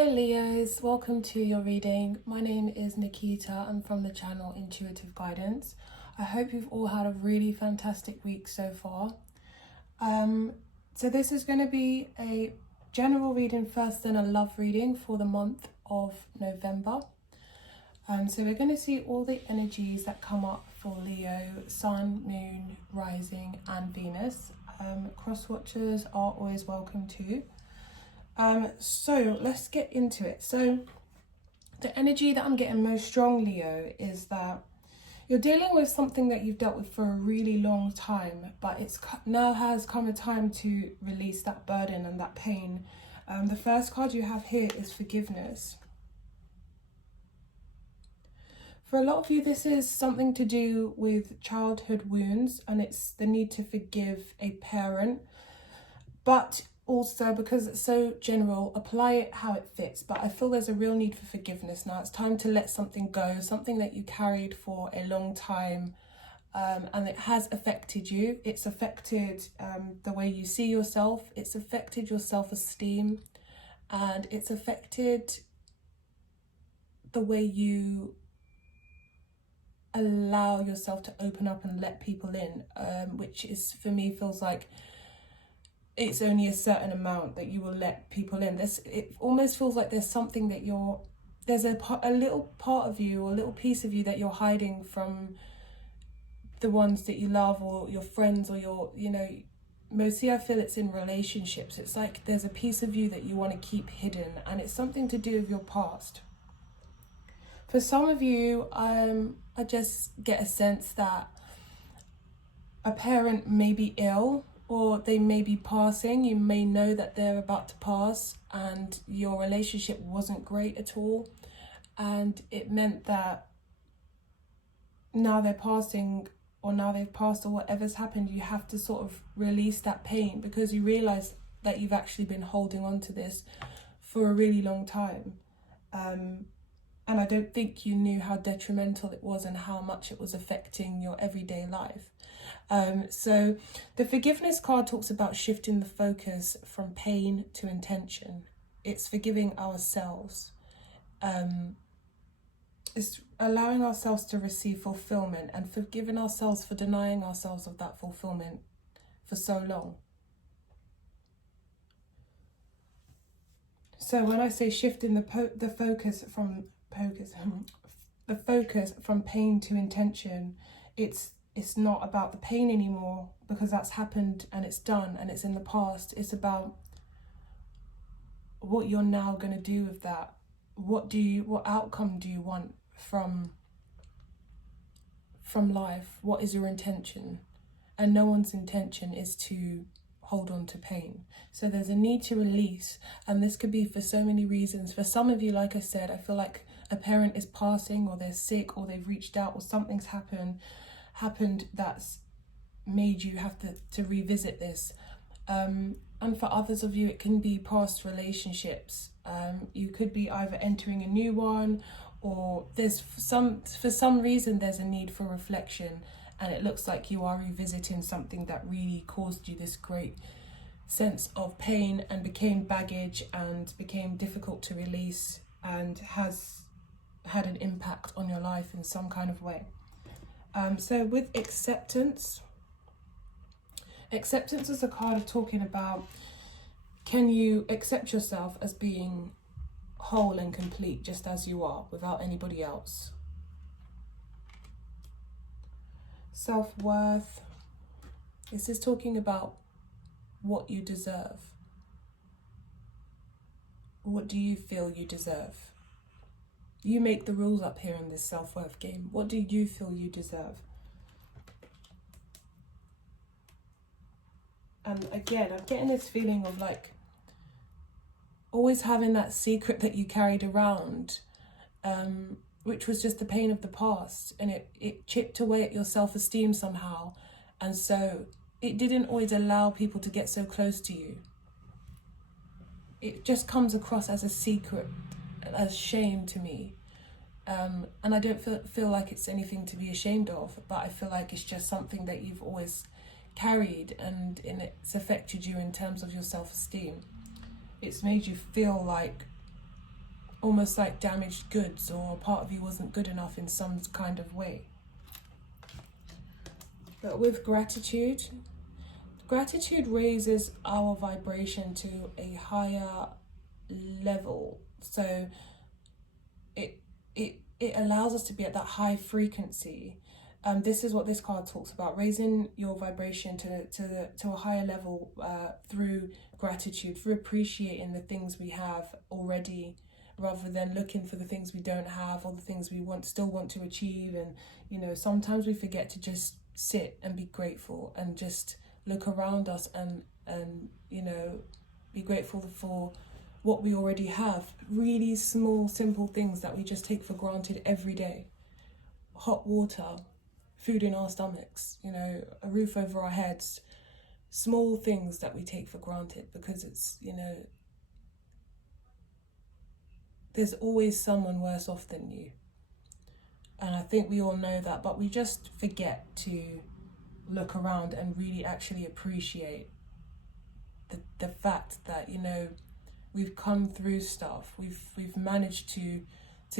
Hello Leos, welcome to your reading. My name is Nikita. I'm from the channel Intuitive Guidance. I hope you've all had a really fantastic week so far. So this is going to be a general reading first, then a love reading for the month of November. So we're going to see all the energies that come up for Leo, Sun, Moon, Rising and Venus. Cross watchers are always welcome too. So let's get into it. So the energy that I'm getting most strong, Leo, is that you're dealing with something that you've dealt with for a really long time, but it's now has come a time to release that burden and that pain. The first card you have here is forgiveness. For a lot of you, this is something to do with childhood wounds, and it's the need to forgive a parent, but also, because it's so general, apply it how it fits. But I feel there's a real need for forgiveness now. It's time to let something go, something that you carried for a long time, and it has affected you. It's affected the way you see yourself. It's affected your self-esteem, and it's affected the way you allow yourself to open up and let people in, which is, for me, feels like it's only a certain amount that you will let people in. It almost feels like there's something that there's a little part of you or a little piece of you that you're hiding from the ones that you love, or your friends, or mostly I feel it's in relationships. It's like there's a piece of you that you want to keep hidden, and it's something to do with your past. For some of you, I just get a sense that a parent may be ill, or they may be passing. You may know that they're about to pass, and your relationship wasn't great at all, and it meant that now they're passing, or now they've passed, or whatever's happened, you have to sort of release that pain, because you realize that you've actually been holding on to this for a really long time, and I don't think you knew how detrimental it was and how much it was affecting your everyday life. So the forgiveness card talks about shifting the focus from pain to intention. It's forgiving ourselves. It's allowing ourselves to receive fulfillment, and forgiving ourselves for denying ourselves of that fulfillment for so long. So when I say shifting the focus from pain to intention, it's not about the pain anymore, because that's happened and it's done and it's in the past. It's about what you're now going to do with that. What outcome do you want from life? What is your intention? And no one's intention is to hold on to pain. So there's a need to release, and this could be for so many reasons. For some of you, like I said, I feel like a parent is passing, or they're sick, or they've reached out, or something's happened that's made you have to revisit this. And for others of you, it can be past relationships. You could be either entering a new one, or for some reason there's a need for reflection, and it looks like you are revisiting something that really caused you this great sense of pain, and became baggage, and became difficult to release, and has had an impact on your life in some kind of way. So with acceptance is a card of talking about, can you accept yourself as being whole and complete just as you are, without anybody else. Self-worth. This is talking about what you deserve. What do you feel you deserve? You make the rules up here in this self-worth game. What do you feel you deserve? And again, I'm getting this feeling of like always having that secret that you carried around, which was just the pain of the past, and it chipped away at your self-esteem somehow, and so it didn't always allow people to get so close to you. It just comes across as a secret, as shame to me, and I don't feel like it's anything to be ashamed of, but I feel like it's just something that you've always carried, and it's affected you in terms of your self-esteem. It's made you feel like almost like damaged goods, or part of you wasn't good enough in some kind of way. But with gratitude, gratitude raises our vibration to a higher level. So it allows us to be at that high frequency. This is what this card talks about, raising your vibration to a higher level through gratitude, through appreciating the things we have already, rather than looking for the things we don't have or the things we still want to achieve. And sometimes we forget to just sit and be grateful and just look around us and be grateful for what we already have. Really small, simple things that we just take for granted every day. Hot water, food in our stomachs, a roof over our heads. Small things that we take for granted because it's, there's always someone worse off than you. And I think we all know that, but we just forget to look around and really actually appreciate the fact that, we've come through stuff. We've managed to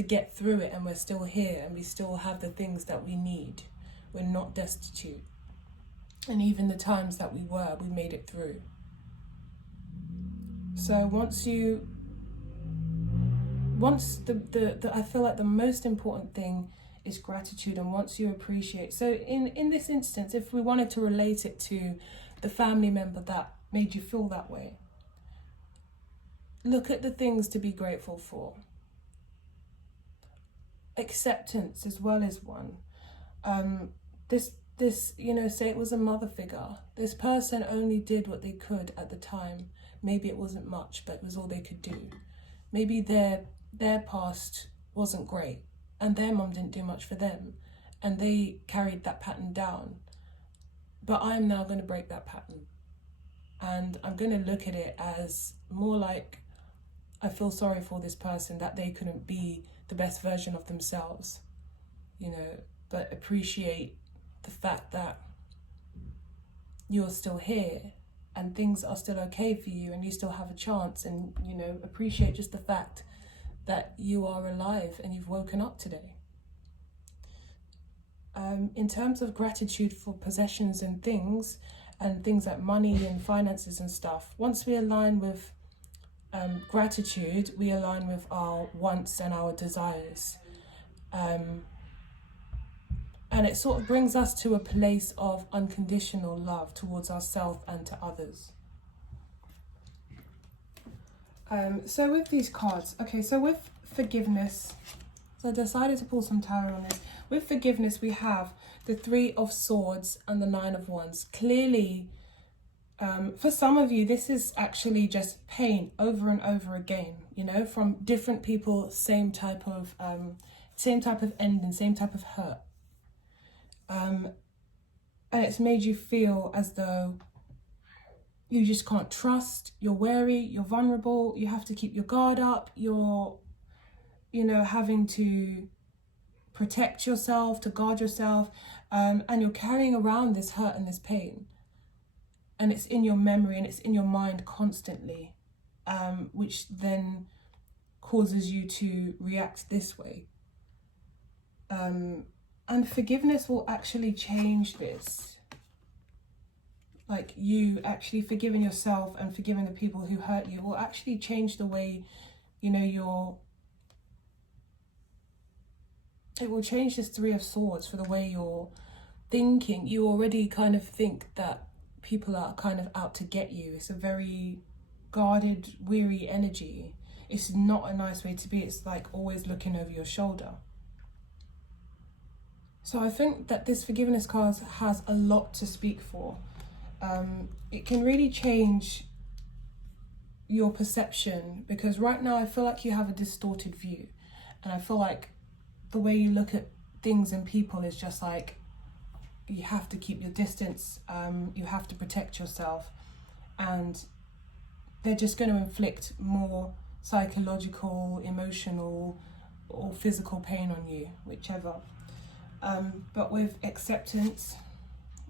get through it, and we're still here, and we still have the things that we need. We're not destitute. And even the times that we made it through. So I feel like the most important thing is gratitude, and once you appreciate. So in this instance, if we wanted to relate it to the family member that made you feel that way, look at the things to be grateful for. Acceptance as well as one. This say it was a mother figure. This person only did what they could at the time. Maybe it wasn't much, but it was all they could do. Maybe their past wasn't great, and their mum didn't do much for them, and they carried that pattern down. But I'm now going to break that pattern, and I'm going to look at it as more like, I feel sorry for this person that they couldn't be the best version of themselves, but appreciate the fact that you're still here and things are still okay for you and you still have a chance, and, appreciate just the fact that you are alive and you've woken up today. In terms of gratitude for possessions and things like money and finances and stuff, once we align with gratitude, we align with our wants and our desires. And it sort of brings us to a place of unconditional love towards ourselves and to others. So with these cards, so with forgiveness, so I decided to pull some tarot on this. With forgiveness, we have the 3 of Swords and the 9 of Wands. Clearly, for some of you, this is actually just pain over and over again, from different people, same type of ending, same type of hurt. And it's made you feel as though you just can't trust, you're wary, you're vulnerable, you have to keep your guard up, you're, having to protect yourself, to guard yourself, and you're carrying around this hurt and this pain. And it's in your memory and it's in your mind constantly, which then causes you to react this way. And forgiveness will actually change this. Like, you actually forgiving yourself and forgiving the people who hurt you will actually change the way, it will change this 3 of Swords for the way you're thinking. You already kind of think that people are kind of out to get you. It's a very guarded, weary energy. It's not a nice way to be. It's like always looking over your shoulder. So I think that this forgiveness card has a lot to speak for. It can really change your perception, because right now I feel like you have a distorted view, and I feel like the way you look at things and people is just like, you have to keep your distance, you have to protect yourself, and they're just going to inflict more psychological, emotional or physical pain on you, whichever. But with acceptance,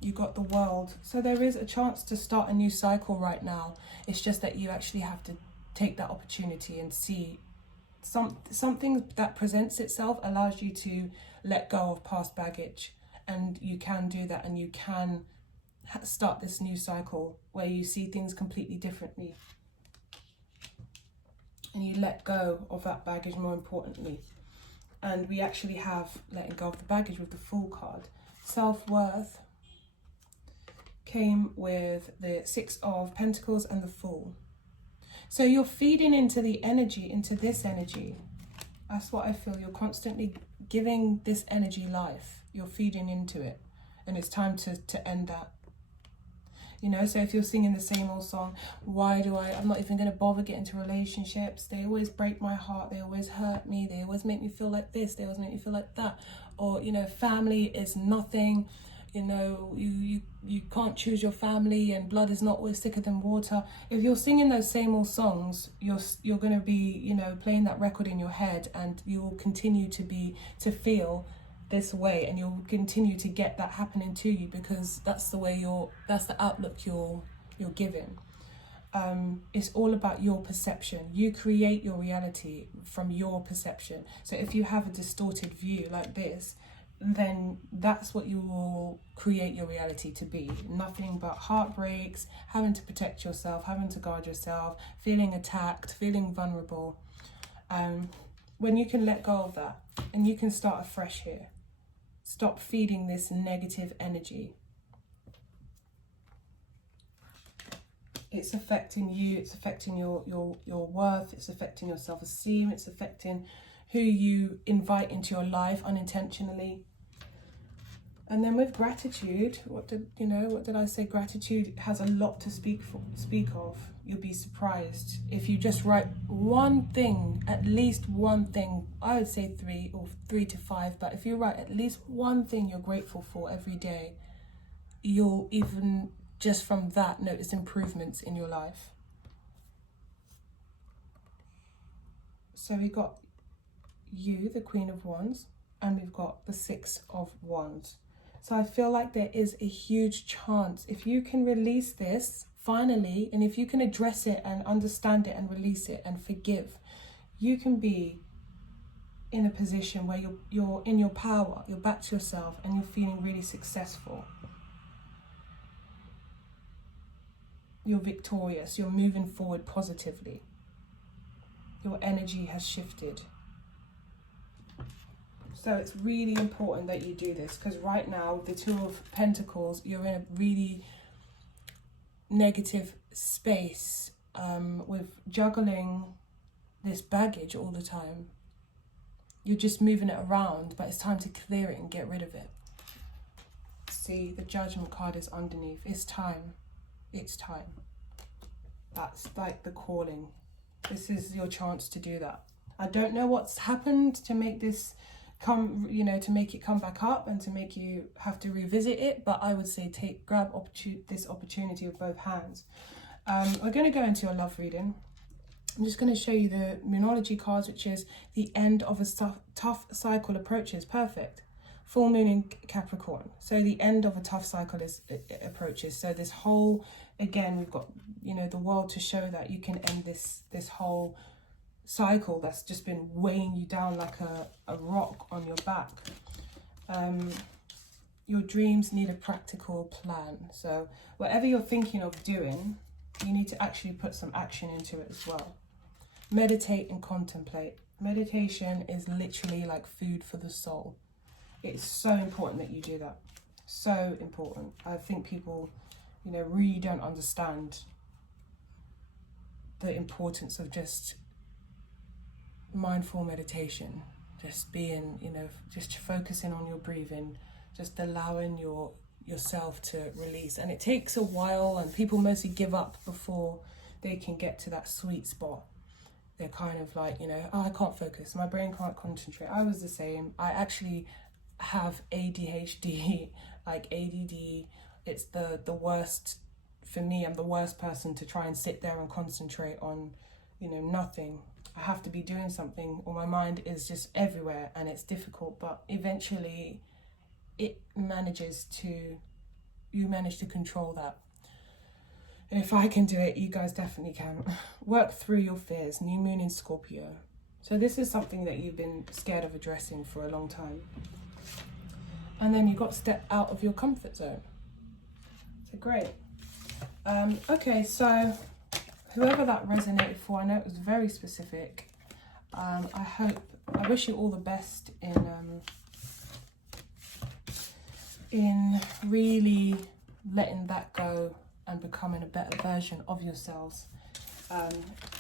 you got the World. So there is a chance to start a new cycle right now. It's just that you actually have to take that opportunity and see something that presents itself allows you to let go of past baggage, and you can do that, and you can start this new cycle where you see things completely differently, and you let go of that baggage, more importantly. And we actually have letting go of the baggage with the Fool card. Self-worth came with the Six of Pentacles and the Fool. So you're feeding into the energy, into this energy. That's what I feel. You're constantly giving this energy life. You're feeding into it. And it's time to end that. You know, so if you're singing the same old song, I'm not even going to bother getting into relationships. They always break my heart. They always hurt me. They always make me feel like this. They always make me feel like that. Or, you know, family is nothing. You know, you can't choose your family, and blood is not always thicker than water. If you're singing those same old songs, you're going to be, you know, playing that record in your head, and you will continue to feel this way, and you'll continue to get that happening to you, because that's the outlook you're giving. It's all about your perception. You create your reality from your perception. So if you have a distorted view like this, then that's what you will create your reality to be. Nothing but heartbreaks, having to protect yourself, having to guard yourself, feeling attacked, feeling vulnerable. When you can let go of that, and you can start afresh here. Stop feeding this negative energy. It's affecting you, it's affecting your worth, it's affecting your self-esteem, it's affecting who you invite into your life unintentionally. And then with gratitude, what did I say? Gratitude has a lot to speak of. You'll be surprised. If you just write one thing, at least one thing, I would say 3 or 3 to 5, but if you write at least one thing you're grateful for every day, you'll even just from that notice improvements in your life. So we got you, the Queen of Wands, and we've got the Six of Wands. So I feel like there is a huge chance, if you can release this finally, and if you can address it and understand it and release it and forgive, you can be in a position where you're in your power, you're back to yourself, and you're feeling really successful. You're victorious, you're moving forward positively. Your energy has shifted. So it's really important that you do this, because right now, the Two of Pentacles, you're in a really negative space with juggling this baggage all the time. You're just moving it around, but it's time to clear it and get rid of it. See, the Judgment card is underneath. It's time. It's time. That's like the calling. This is your chance to do that. I don't know what's happened to make this to make it come back up and to make you have to revisit it, but I would say grab this opportunity with both hands. We're going to go into a love reading. I'm just going to show you the Moonology cards, which is the end of a tough cycle approaches. Perfect. Full moon in Capricorn. So the end of a tough cycle approaches. So this whole, again, we've got, the world to show that you can end this whole cycle that's just been weighing you down like a rock on your back. Your dreams need a practical plan. So whatever you're thinking of doing, you need to actually put some action into it as well. Meditate and contemplate. Meditation is literally like food for the soul. It's so important that you do that. So important. I think people, really don't understand the importance of just mindful meditation, just being, just focusing on your breathing, just allowing yourself to release. And it takes a while, and people mostly give up before they can get to that sweet spot. They're kind of like, I can't focus, my brain can't concentrate. I was the same. I actually have ADHD, like ADD. It's the worst for me. I'm the worst person to try and sit there and concentrate on, nothing. I have to be doing something, or my mind is just everywhere, and it's difficult, but eventually you manage to control that. And if I can do it, you guys definitely can. Work through your fears. New moon in Scorpio. So this is something that you've been scared of addressing for a long time. And then you got to step out of your comfort zone. So great. Okay, so whoever that resonated for, I know it was very specific. I wish you all the best in really letting that go and becoming a better version of yourselves.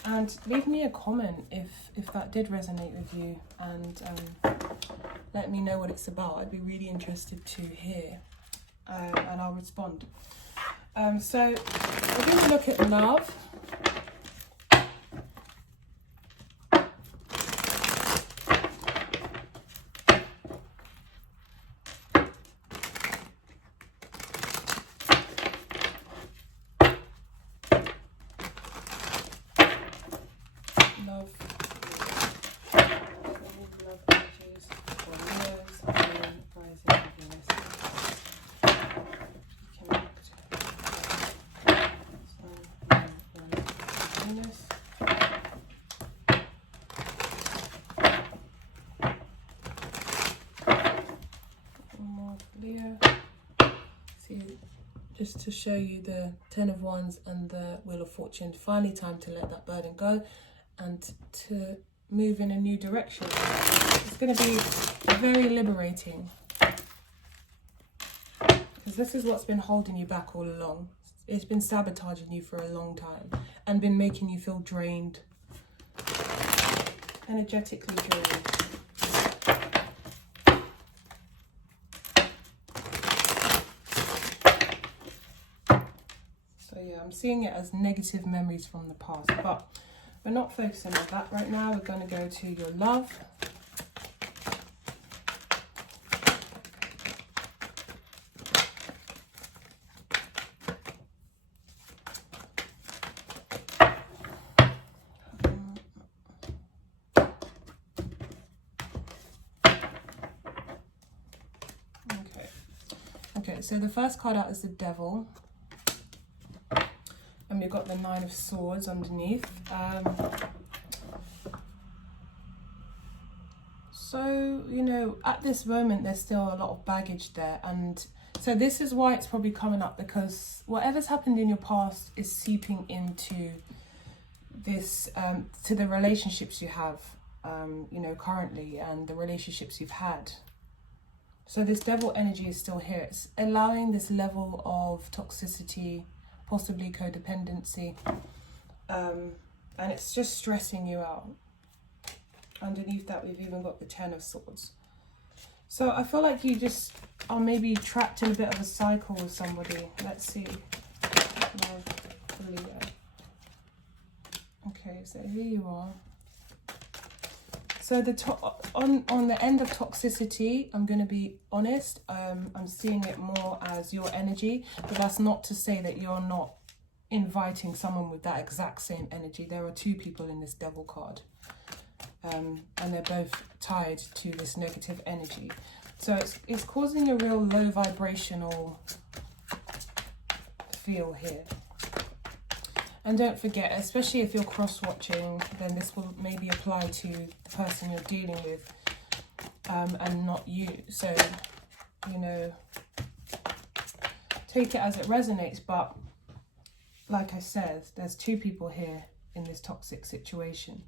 And leave me a comment if that did resonate with you, and let me know what it's about. I'd be really interested to hear, and I'll respond. So we're going to look at love. Love energies for Leos, Moon, rising, Venus. Connect. Sun, Moon, Venus. More Leo. See, just to show you the Ten of Wands and the Wheel of Fortune. Finally, time to let that burden go and to move in a new direction. It's going to be very liberating, because this is what's been holding you back all along. It's been sabotaging you for a long time and been making you feel drained, energetically drained. So yeah, I'm seeing it as negative memories from the past, but we're not focusing on that right now. We're going to go to your love. Okay, so the first card out is the Devil. And we've got the Nine of Swords underneath. So, you know, at this moment, there's still a lot of baggage there. And so this is why it's probably coming up, because whatever's happened in your past is seeping into this, to the relationships you have, you know, currently, and the relationships you've had. So this Devil energy is still here. It's allowing this level of toxicity, possibly codependency, and it's just stressing you out. Underneath that, we've even got the Ten of Swords. So I feel like you just are maybe trapped in a bit of a cycle with somebody. Let's see. Love, Leo. Okay, so here you are. So on the end of toxicity, I'm going to be honest, I'm seeing it more as your energy, but that's not to say that you're not inviting someone with that exact same energy. There are two people in this Devil card, and they're both tied to this negative energy. So it's causing a real low vibrational feel here. And don't forget, especially if you're cross-watching, then this will maybe apply to the person you're dealing with, and not you. So, you know, take it as it resonates. But like I said, there's two people here in this toxic situation.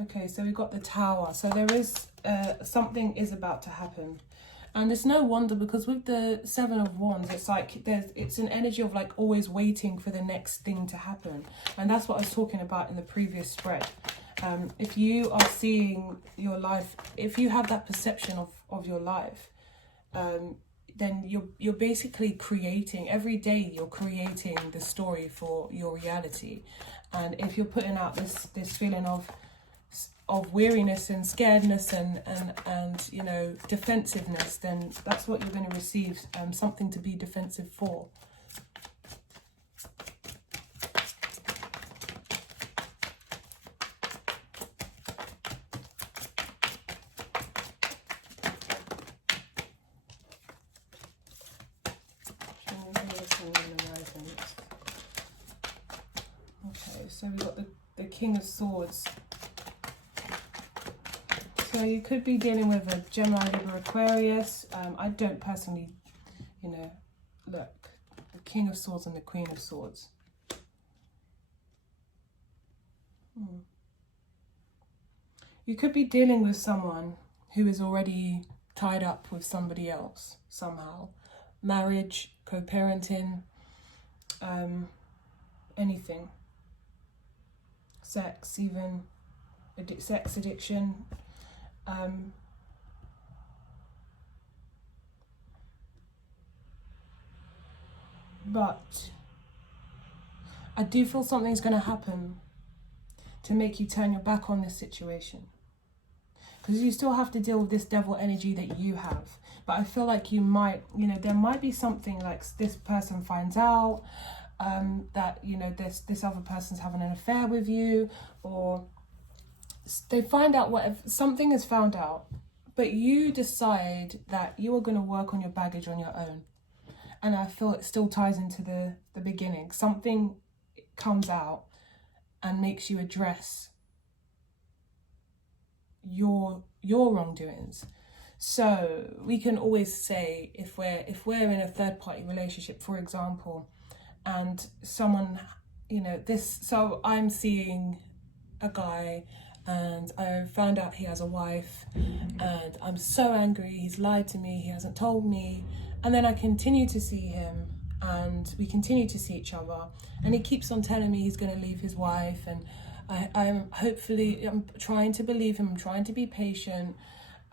Okay, so we've got the Tower. So there is something is about to happen, and it's no wonder, because with the Seven of Wands, it's like it's an energy of like always waiting for the next thing to happen, and that's what I was talking about in the previous spread. If you are seeing your life, if you have that perception of your life, then you're basically creating, every day you're creating the story for your reality. And if you're putting out this feeling of weariness and scaredness and you know, defensiveness, then that's what you're going to receive, something to be defensive for. So we've got the King of Swords. So you could be dealing with a Gemini, Libra, Aquarius. I don't personally, you know, look, the King of Swords and the Queen of Swords. You could be dealing with someone who is already tied up with somebody else somehow. Marriage, co-parenting, anything. Sex, even sex addiction. But I do feel something's going to happen to make you turn your back on this situation. Because you still have to deal with this devil energy that you have. But I feel like you might, you know, there might be something like this person finds out that, you know, this other person's having an affair with you, or they find out whatever, something is found out, but you decide that you are going to work on your baggage on your own. And I feel it still ties into the beginning. Something comes out and makes you address your wrongdoings. So we can always say, if we're in a third party relationship, for example, and someone, you know, so I'm seeing a guy and I found out he has a wife and I'm so angry, he's lied to me, he hasn't told me, and then I continue to see him and we continue to see each other, and he keeps on telling me he's going to leave his wife, and I'm trying to believe him, I'm trying to be patient,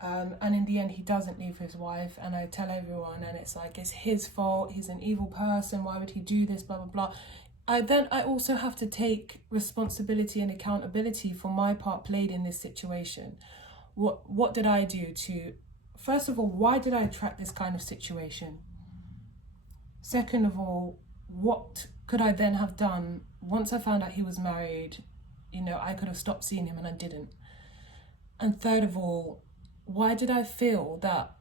and in the end he doesn't leave his wife, and I tell everyone, and it's like, it's his fault, he's an evil person, why would he do this, blah blah blah. I also have to take responsibility and accountability for my part played in this situation. What did I do to, first of all, why did I attract this kind of situation? Second of all, what could I then have done once I found out he was married? You know, I could have stopped seeing him and I didn't. And third of all, why did I feel that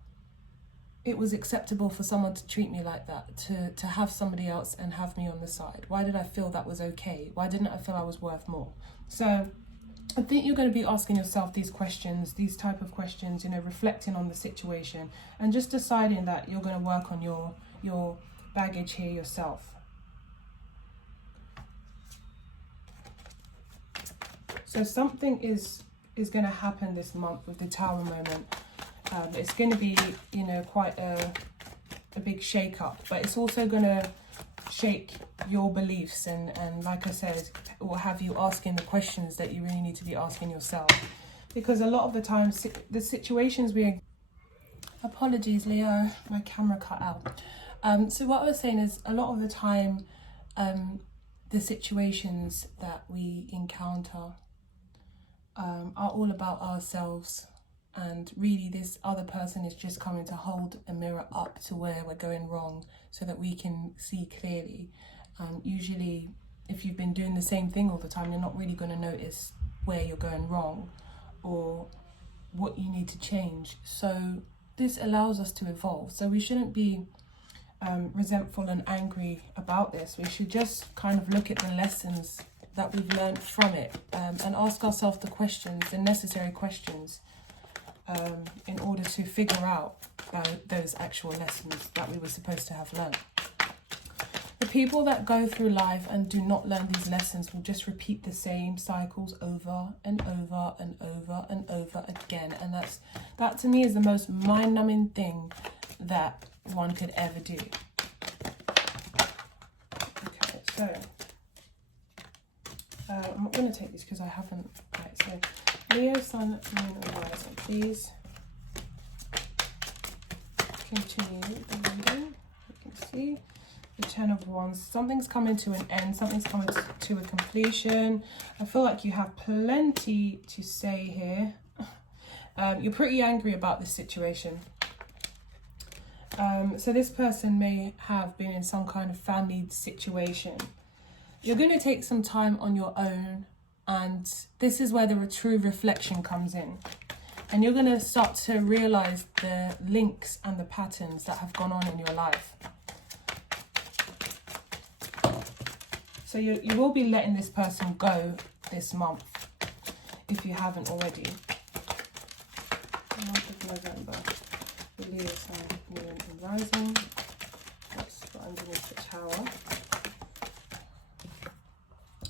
it was acceptable for someone to treat me like that, to have somebody else and have me on the side? Why did I feel that was okay? Why didn't I feel I was worth more? So I think you're going to be asking yourself these questions, these type of questions, you know, reflecting on the situation and just deciding that you're going to work on your baggage here yourself. So something is going to happen this month with the Tower moment. It's going to be, you know, quite a big shake-up, but it's also going to shake your beliefs and like I said, it will have you asking the questions that you really need to be asking yourself. Because a lot of the times, the situations apologies Leo, my camera cut out. So what I was saying is, a lot of the time, the situations that we encounter are all about ourselves. And really this other person is just coming to hold a mirror up to where we're going wrong so that we can see clearly. Usually if you've been doing the same thing all the time, you're not really going to notice where you're going wrong or what you need to change. So this allows us to evolve. So we shouldn't be resentful and angry about this. We should just kind of look at the lessons that we've learned from it and ask ourselves the questions, the necessary questions, in order to figure out those actual lessons that we were supposed to have learned. The people that go through life and do not learn these lessons will just repeat the same cycles over and over and over and over again. And that to me is the most mind-numbing thing that one could ever do. Okay, so I'm not going to take this because I haven't. Right, so Leo, Sun, Moon, and Rising, please continue the reading. You can see the Ten of Wands. Something's coming to an end. Something's coming to a completion. I feel like you have plenty to say here. You're pretty angry about this situation. So this person may have been in some kind of family situation. You're going to take some time on your own, and this is where the true reflection comes in. And you're going to start to realize the links and the patterns that have gone on in your life. So you will be letting this person go this month, if you haven't already. The month of November. The Leo sign, Moon and Rising. That's got underneath the Tower.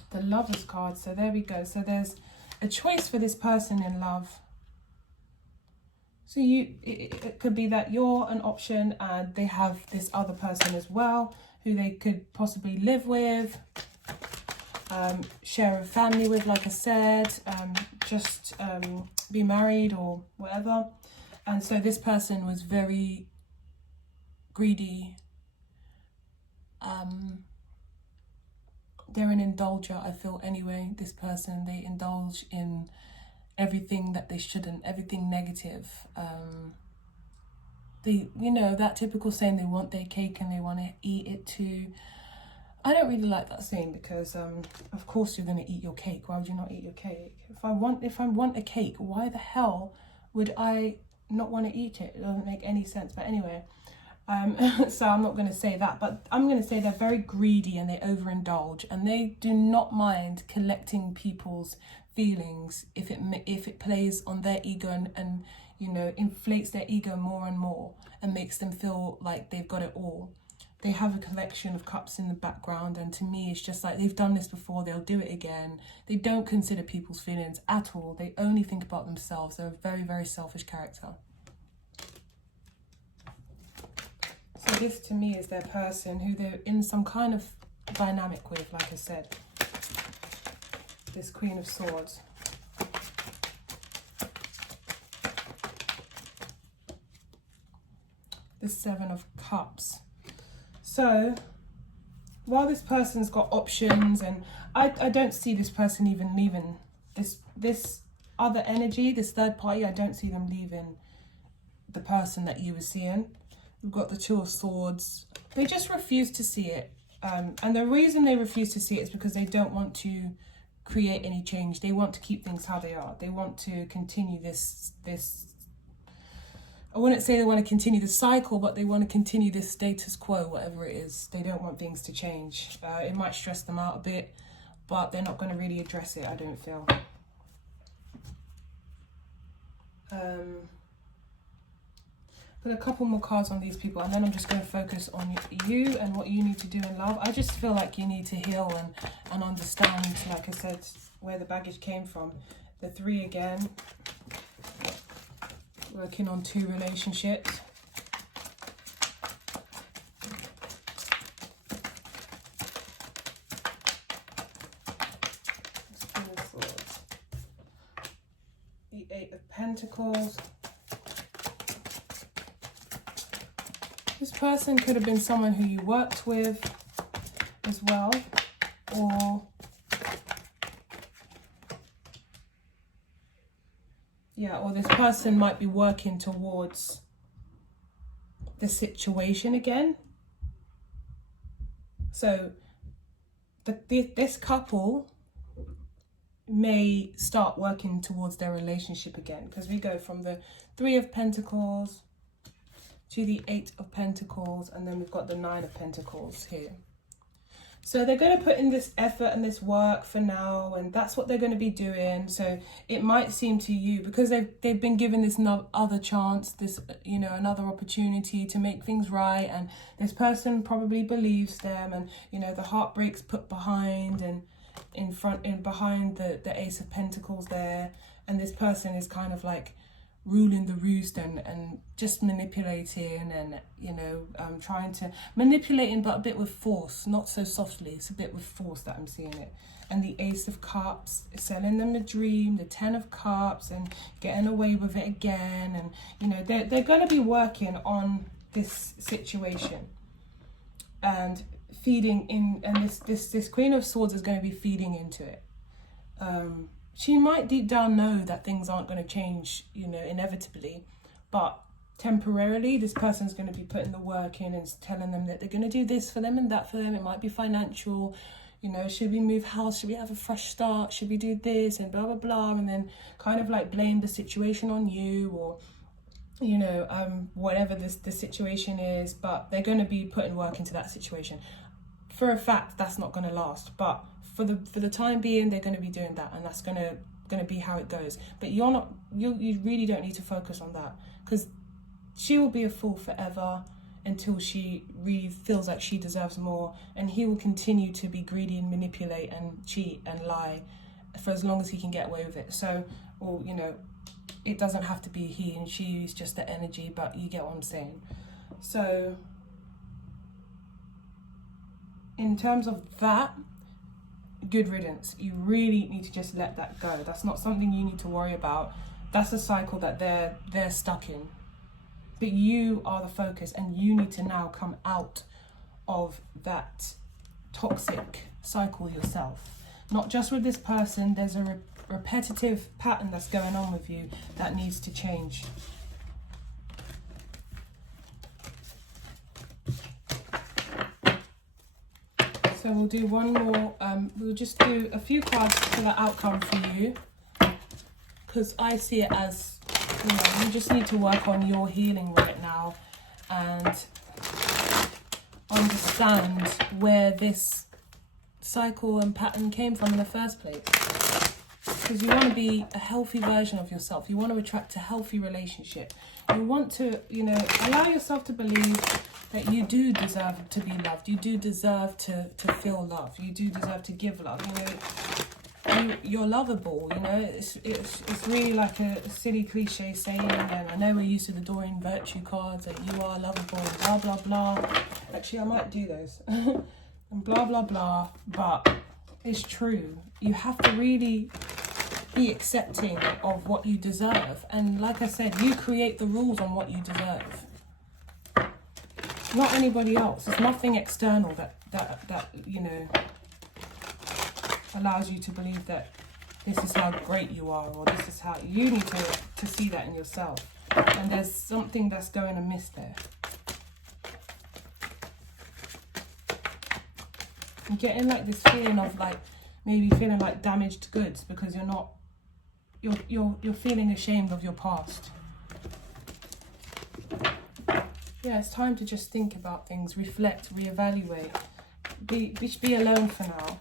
The Lovers card. So there we go. So there's a choice for this person in love. So it could be that you're an option and they have this other person as well who they could possibly live with, share a family with, like I said, just be married or whatever. And so this person was very greedy. They're an indulger, I feel, anyway. This person, they indulge in everything that they shouldn't, everything negative. They, you know, that typical saying, they want their cake and they want to eat it too. I don't really like that saying because of course you're going to eat your cake. Why would you not eat your cake? If I want a cake, why the hell would I not want to eat it? It doesn't make any sense. But anyway, so I'm not going to say that, but I'm going to say they're very greedy and they overindulge, and they do not mind collecting people's feelings if it plays on their ego and you know, inflates their ego more and more and makes them feel like they've got it all. They have a collection of cups in the background, and to me it's just like, they've done this before, they'll do it again. They don't consider people's feelings at all. They only think about themselves. They're a very, very selfish character. So this to me is their person who they're in some kind of dynamic with, like I said. This Queen of Swords. The Seven of Cups. So while this person's got options, and I don't see this person even leaving this other energy, this third party, I don't see them leaving the person that you were seeing. We've got the Two of Swords. They just refuse to see it. And the reason they refuse to see it is because they don't want to create any change. They want to keep things how they are. They want to continue this I wouldn't say they want to continue the cycle, but they want to continue this status quo, whatever it is. They don't want things to change. It might stress them out a bit, but they're not going to really address it, I don't feel. Put a couple more cards on these people, and then I'm just going to focus on you and what you need to do in love. I just feel like you need to heal and understand, like I said, where the baggage came from. The Three again. Working on 2 relationships. The 8 of Pentacles. This person could have been someone who you worked with as well, or or this person might be working towards the situation again. So this couple may start working towards their relationship again, because we go from the 3 of Pentacles to the 8 of Pentacles, and then we've got the 9 of Pentacles here. So they're going to put in this effort and this work for now, and that's what they're going to be doing. So it might seem to you, because they've been given this other chance, this, you know, another opportunity to make things right, and this person probably believes them, and, you know, the heartbreak's put behind and behind the Ace of Pentacles there, and this person is kind of like ruling the roost and just manipulating and, you know, trying to manipulating, but a bit with force, not so softly. It's a bit with force that I'm seeing it. And the Ace of Cups is selling them the dream, the 10 of Cups, and getting away with it again. And, you know, they're going to be working on this situation and feeding in, and this Queen of Swords is going to be feeding into it. She might deep down know that things aren't going to change, you know, inevitably, but temporarily this person's going to be putting the work in and telling them that they're going to do this for them and that for them. It might be financial, you know, should we move house, should we have a fresh start, should we do this, and blah blah blah, and then kind of like blame the situation on you, or, you know, whatever the situation is. But they're going to be putting work into that situation. for a fact that's not going to last, but for the time being they're going to be doing that, and that's going to be how it goes. But you really don't need to focus on that, because she will be a fool forever until she really feels like she deserves more, and he will continue to be greedy and manipulate and cheat and lie for as long as he can get away with it. So, or you know, it doesn't have to be he and she, is just the energy, but you get what I'm saying. So in terms of that, good riddance. You really need to just let that go. That's not something you need to worry about. That's a cycle that they're stuck in. But you are the focus, and you need to now come out of that toxic cycle yourself. Not just with this person, there's a repetitive pattern that's going on with you that needs to change. So we'll do one more, we'll just do a few cards for the outcome for you, because I see it as, you know, you just need to work on your healing right now and understand where this cycle and pattern came from in the first place. Because you want to be a healthy version of yourself. You want to attract a healthy relationship. You want to, you know, allow yourself to believe that you do deserve to be loved. You do deserve to feel love. You do deserve to give love. You know, you're lovable. You know, it's really like a silly cliche saying, and I know we're used to the Doreen Virtue cards, that you are lovable and blah blah blah. Actually, I might do those and blah blah blah, but it's true. You have to really be accepting of what you deserve, and like I said, you create the rules on what you deserve, not anybody else. There's nothing external that you know allows you to believe that this is how great you are, or this is how you need to see that in yourself. And there's something that's going amiss there. You're getting like this feeling of like maybe feeling like damaged goods, because you're feeling ashamed of your past. Yeah, it's time to just think about things, reflect, reevaluate. Be alone for now.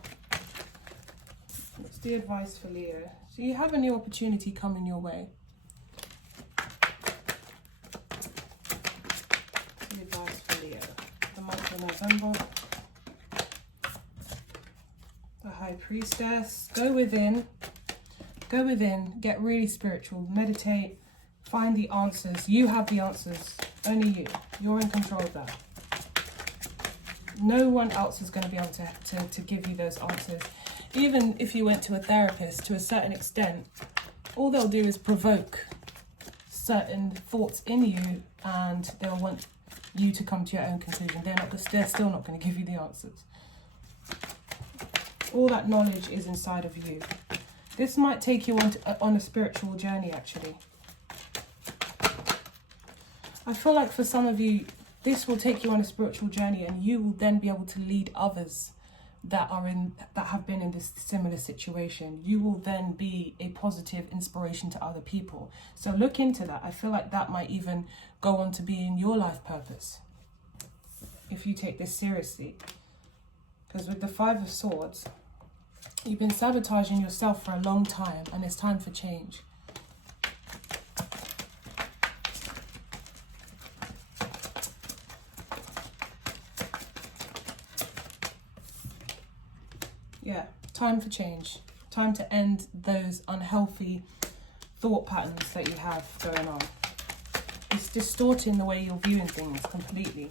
What's the advice for Leo? So you have a new opportunity coming your way. What's the advice for Leo? The month of November. The High Priestess. Go within, get really spiritual, meditate, find the answers. You have the answers, only you. You're in control of that. No one else is going to be able to give you those answers. Even if you went to a therapist, to a certain extent, all they'll do is provoke certain thoughts in you, and they'll want you to come to your own conclusion. They're still not going to give you the answers. All that knowledge is inside of you. This might take you on a spiritual journey, actually. I feel like for some of you, this will take you on a spiritual journey, and you will then be able to lead others that have been in this similar situation. You will then be a positive inspiration to other people. So look into that. I feel like that might even go on to being your life purpose if you take this seriously. Because with the Five of Swords, you've been sabotaging yourself for a long time, and it's time for change. Yeah, time for change. Time to end those unhealthy thought patterns that you have going on. It's distorting the way you're viewing things completely.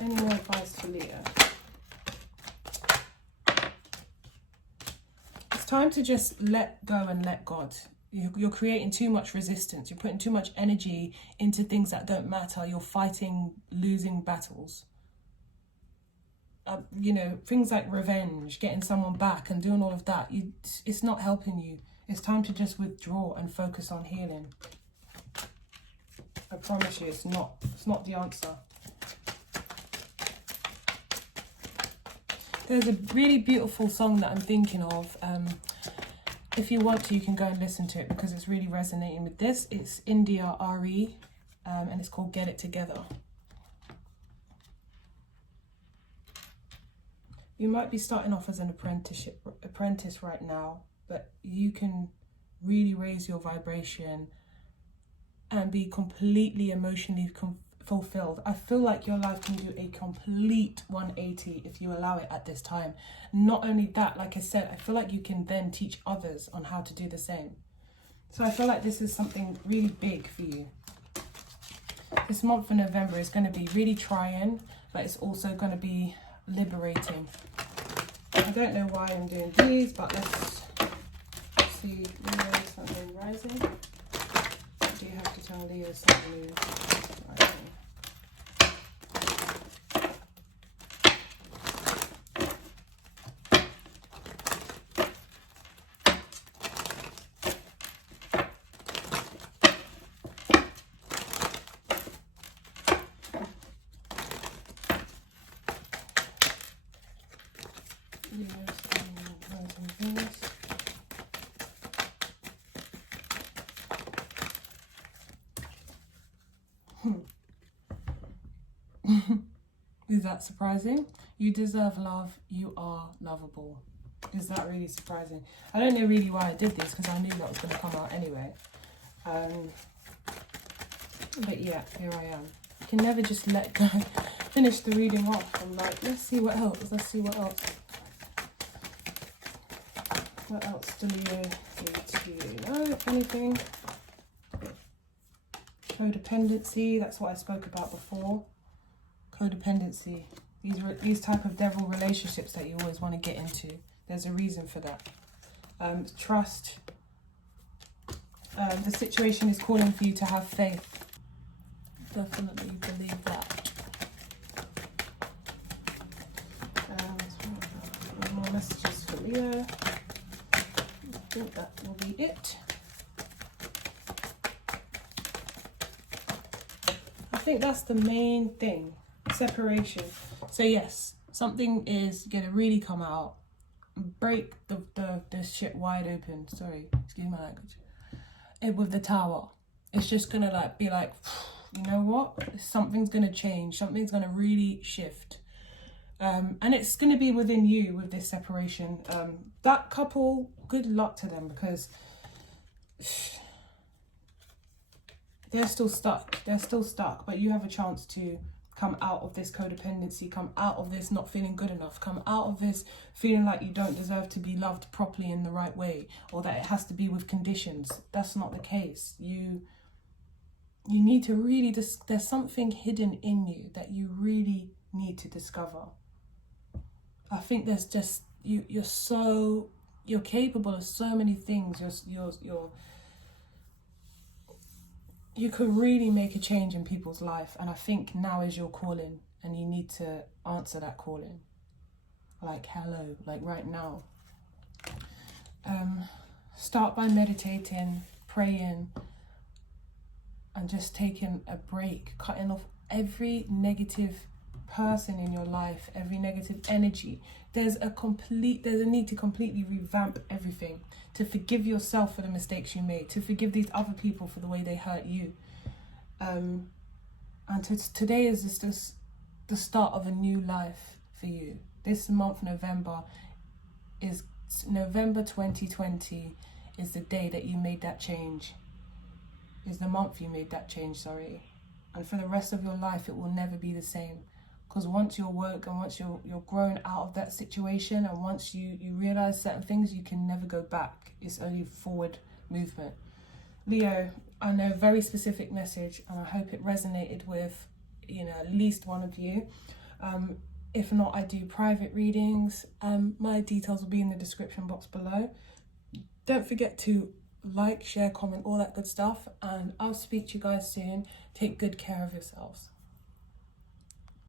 Any more advice for Leo? It's time to just let go and let God. You're creating too much resistance. You're putting too much energy into things that don't matter. You're fighting losing battles. You know, things like revenge, getting someone back and doing all of that. It's not helping you. It's time to just withdraw and focus on healing. I promise you, it's not the answer. There's a really beautiful song that I'm thinking of. if you want to, you can go and listen to it because it's really resonating with this. It's India RE, and it's called Get It Together. You might be starting off as an apprentice right now, but you can really raise your vibration and be completely emotionally fulfilled. I feel like your life can do a complete 180 if you allow it at this time. Not only that, like I said, I feel like you can then teach others on how to do the same. So I feel like this is something really big for you. This month of November is going to be really trying, but it's also going to be liberating. I don't know why I'm doing these, but let's see. Leo, something rising. Do you have to tell Leo something rising? Is that surprising? You deserve love. You are lovable. Is that really surprising? I don't know really why I did this because I knew that was going to come out anyway. But yeah, here I am. You can never just let go. Finish the reading off. I'm like, let's see what else. Let's see what else. What else do Leo need to know? If anything. Codependency. That's what I spoke about before. Codependency. These type of devil relationships that you always want to get into. There's a reason for that. Trust. The situation is calling for you to have faith. Definitely believe that. More messages for Leo. I think that will be it. I think that's the main thing. Separation. So yes, something is gonna really come out, break the shit wide open. Sorry, excuse my language. With the tower, it's just gonna like be like, you know what? Something's gonna change. Something's gonna really shift, and it's gonna be within you with this separation. That couple, good luck to them because they're still stuck. They're still stuck, but you have a chance to come out of this codependency, come out of this not feeling good enough, come out of this feeling like you don't deserve to be loved properly in the right way, or that it has to be with conditions. That's not the case. You need to really, there's something hidden in you that you really need to discover. I think there's just, you're capable of so many things. You could really make a change in people's life, and I think now is your calling, and you need to answer that calling. Like hello, like right now. Start by meditating, praying, and just taking a break, cutting off every negative person in your life, every negative energy. There's a need to completely revamp everything, to forgive yourself for the mistakes you made, to forgive these other people for the way they hurt you. And today is just the start of a new life for you. This month, November 2020 is the day that you made that change. Is the month you made that change, sorry. And for the rest of your life, it will never be the same. Because once you're woke and once you're grown out of that situation, and once you realize certain things, you can never go back. It's only forward movement. Leo, I know a very specific message, and I hope it resonated with, at least one of you. If not, I do private readings. My details will be in the description box below. Don't forget to like, share, comment, all that good stuff, and I'll speak to you guys soon. Take good care of yourselves.